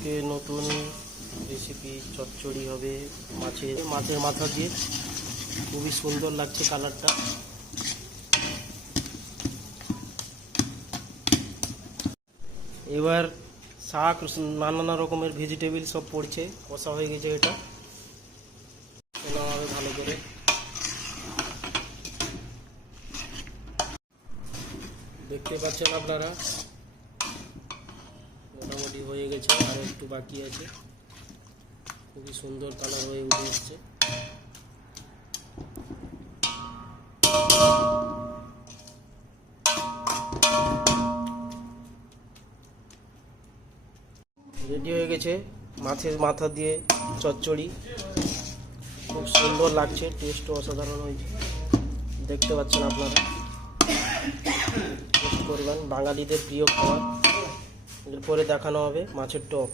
আজকে নতুন রেসিপি চচ্চড়ি হবে মাছের মাথা দিয়ে। খুবই সুন্দর লাগছে কালারটা। এবার শাক নানা রকমের ভেজিটেবল সব পড়ছে, কষা হয়ে গেছে। এটা হবে ভালো করে। দেখতে পাচ্ছেন আপনারা, মোটামুটি হয়ে গেছে, আর একটু বাকি আছে। খুবই সুন্দর কালার হয়ে উঠে এসছে। রেডি হয়ে গেছে মাছের মাথা দিয়ে চচ্চড়ি। খুব সুন্দর লাগছে, টেস্টও অসাধারণ হয়েছে। দেখতে পাচ্ছেন আপনারা, টেস্ট করবেন। বাঙালিদের প্রিয় খাবার। এরপরে দেখানো হবে মাছের টক।